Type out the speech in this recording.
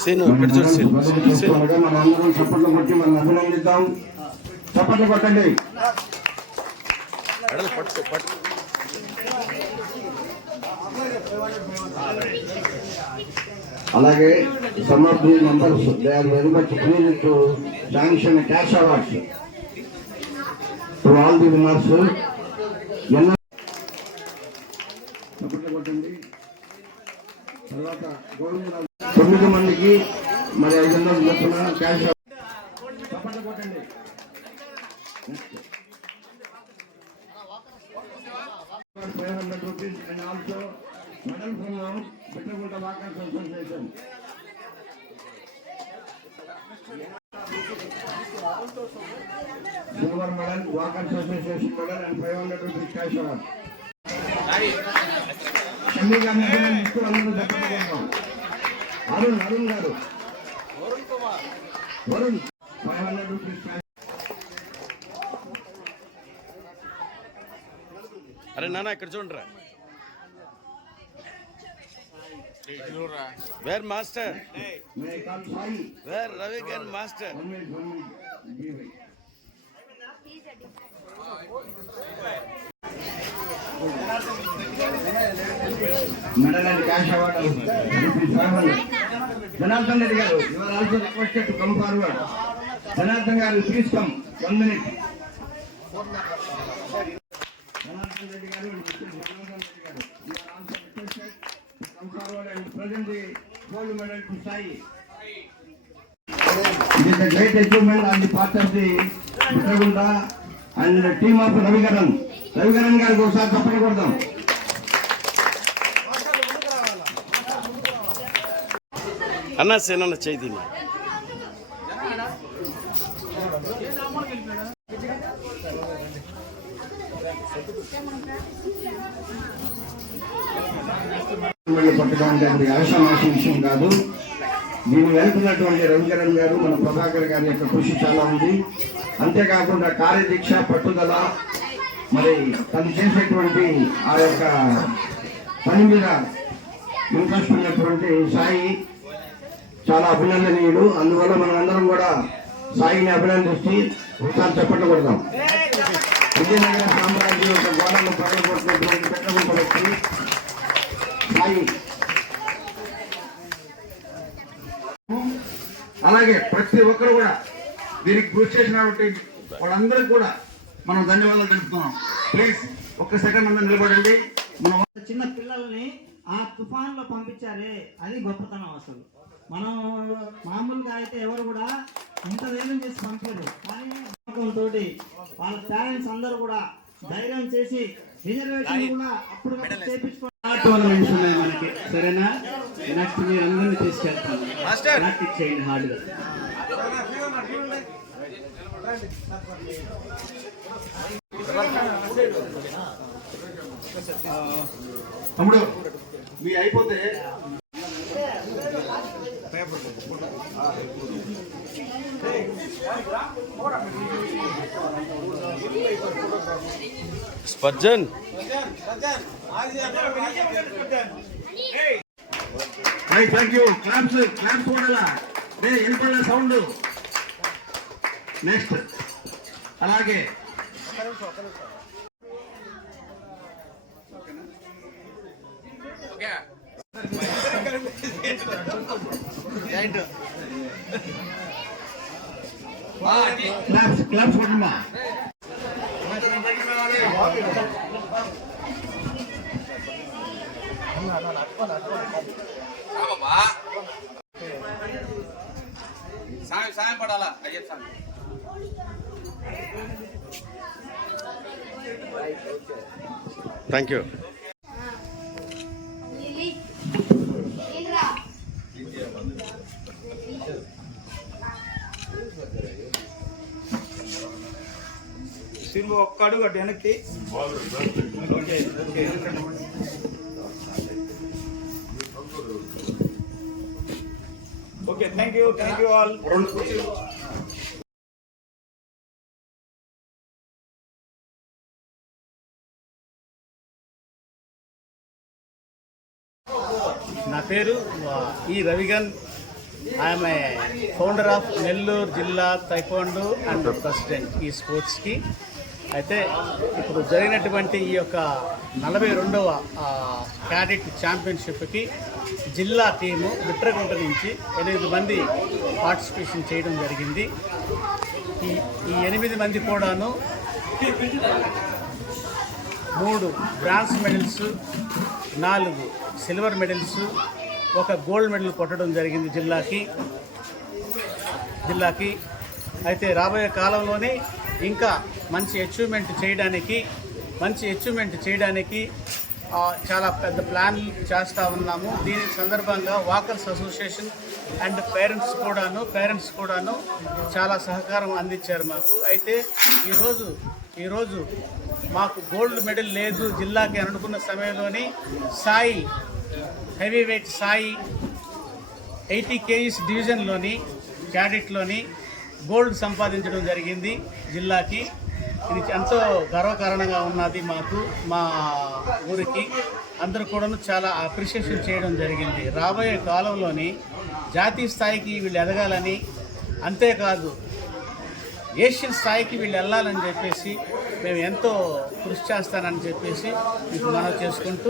Scene ఇక్కడ చూడు scene. చప్పట్లు కొట్టి మనం అభినందిద్దాం చప్పట్లు కొట్టండి పట్టు. అలాగే some of the members they are very much please to sanction cash awards. To all the winners చప్పట్లు కొట్టండి తర్వాత గవర్నమెంట్ తొమ్మిది మందికి మరి ఐదు వందల చొప్పున క్యాష్ చప్పట్లు కొట్టండి. Five hundred rupees and also medal from Bittagunta walkers association silver medal walkers association medal and five hundred rupees cash award Arun Arun గారు వరుణ్ ఫైవ్ హండ్రెడ్ రూపీస్ అరే నాన్న ఇక్కడ చూడరా where master where Ravi Sai master one minute one minute give it medal and cash award rupees five hundred Janardhan Reddy గారు you are also requested to come forward Janardhan గారు please come one minute Janardhan Reddy గారు mister Janardhan Reddy గారు you are also requested to come forward and present the gold medal to Sai It is a great achievement on the part of the Bitragunta the team of Ravigaran. Ravigaran గారికి ఒకసారి తప్పని కొడదాం. అన్న సీనన్న చేయి అది ఆశామాషి విషయం కాదు. దీన్ని వెళ్తున్నటువంటి రవికరణ్ గారు మన ప్రభాకర్ గారి యొక్క కృషి చాలా ఉంది. అంతేకాకుండా కార్యదీక్ష పట్టుదల మరి తను చేసేటువంటి ఆ యొక్క పని మీద ఇంట్రెస్ట్ ఉన్నటువంటి సాయి చాలా అభినందనీయుడు అందువల్ల మనం అందరం కూడా సాయిని అభినందిస్తూ ఒకసారి చెప్పట్లు కొడదాం. విజయనగర సామ్రాజ్యం యొక్క గోడలను పగలగొట్టినటువంటి పెద్ద సాయి. అలాగే ప్రతి ఒక్కరు కూడా దీనికి కృషి చేసినటువంటి వాళ్ళందరికీ కూడా మనం ధన్యవాదాలు తెలుపుతున్నాం. ప్లీజ్ ఒక్క సెకండ్ అందరూ నిలబడండి. మనం చిన్న పిల్లల్ని ఆ తుఫాన్లో పంపించారే. అది గొప్పతనం అసలు. మనం మామూలుగా అయితే ఎవరు కూడా ఇంత ధైర్యం చేసి పంపారు కానీ వాళ్ళ పేరెంట్స్ అందరూ కూడా ధైర్యం చేసి రిజర్వేషన్ కూడా అప్పుడు చేపించుకో టోర్నమెంట్స్ ఉన్నాయి మనకి. సరేనా? నెక్స్ట్ మీరు అందరినీ తీసుకెళ్తాను. ప్రాక్టీస్ చేయండి హార్డ్గా. తమ్ముడు మీ అయిపోతే Spurgeon! Thank you claps claps Kodala. రే వినపడలే సౌండ్. నెక్స్ట్ అలాగే. క్లాప్స్ క్లాప్స్ కొట్టమ్మా సాయం సాయం పడాలా? Ayyappa Swamy thank you cinema ఒక్క అడుగు అటు వెనక్కి. Okay okay. Okay thank you thank you all నా పేరు ఈ Ravigan. I'm founder of Nellore జిల్లా తైకోండు అండ్ ప్రెసిడెంట్ ఈ స్పోర్ట్స్కి అయితే ఇప్పుడు జరిగినటువంటి ఈ యొక్క నలభై రెండవ క్యాడెట్ ఛాంపియన్షిప్కి జిల్లా టీము బిట్రగుంట నుంచి ఎనిమిది మంది పార్టిసిపేషన్ చేయడం జరిగింది. ఈ ఈ ఎనిమిది మంది కూడాను మూడు బ్రాన్స్ మెడల్స్ నాలుగు సిల్వర్ మెడల్స్ ఒక గోల్డ్ మెడల్ కొట్టడం జరిగింది జిల్లాకి. జిల్లాకి. అయితే రాబోయే కాలంలోనే ఇంకా మంచి అచీవ్మెంట్ చేయడానికి మంచి అచీవ్మెంట్ చేయడానికి చాలా పెద్ద ప్లాన్ చేస్తూ ఉన్నాము. దీని సందర్భంగా వాకర్స్ అసోసియేషన్ అండ్ పేరెంట్స్ కూడాను పేరెంట్స్ కూడాను చాలా సహకారం అందించారు మాకు. అయితే ఈరోజు ఈరోజు మాకు గోల్డ్ మెడల్ లేదు. జిల్లాకి అనుకున్న సమయంలోని Sai heavy weight Sai eighty kgs డివిజన్లోని క్యాడెట్లోని గోల్డ్ సంపాదించడం జరిగింది జిల్లాకి. ఇది ఎంతో గర్వకారణంగా ఉన్నది మాకు మా ఊరికి. అందరూ కూడాను చాలా అప్రిషియేషన్ చేయడం జరిగింది. రాబోయే కాలంలోని జాతీయ స్థాయికి వీళ్ళు ఎదగాలని అంతేకాదు ఏషియన్ స్థాయికి వీళ్ళు వెళ్ళాలని చెప్పేసి మేము ఎంతో కృషి చేస్తానని చెప్పేసి మీకు మనం చేసుకుంటూ